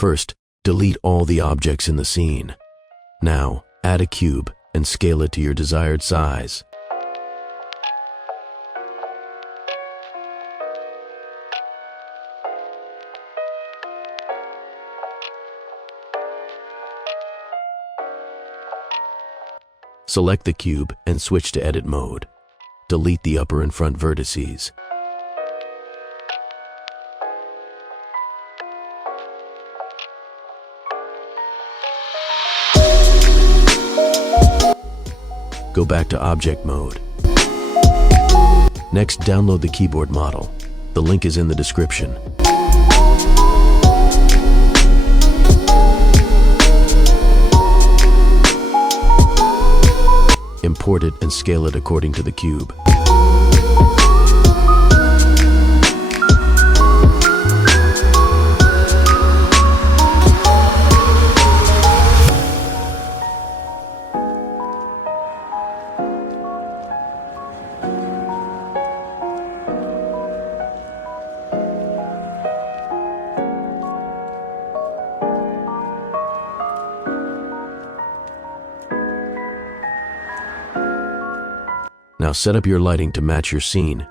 First, delete all the objects in the scene. Now, add a cube and scale it to your desired size. Select the cube and switch to edit mode. Delete the upper and front vertices. Go back to object mode. Next, download the keyboard model. The link is in the description. Import it and scale it according to the cube. Now set up your lighting to match your scene.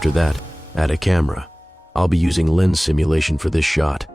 After that, add a camera. I'll be using lens simulation for this shot.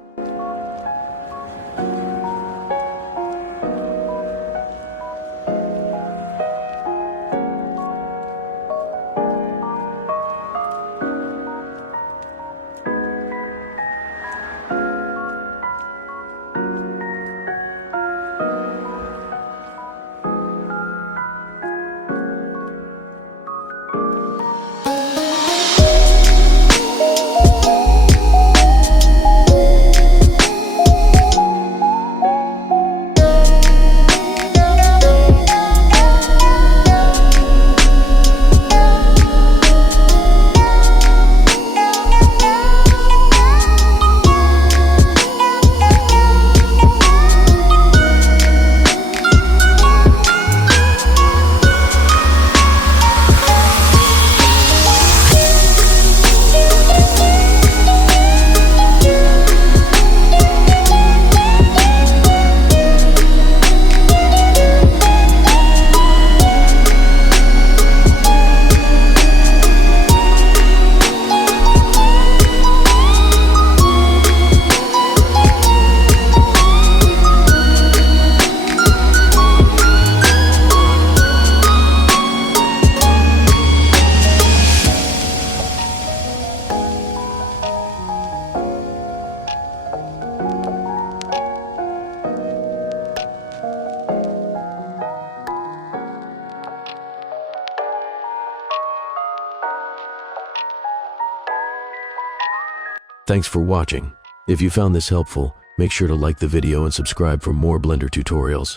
Thanks for watching. If you found this helpful, make sure to like the video and subscribe for more Blender tutorials.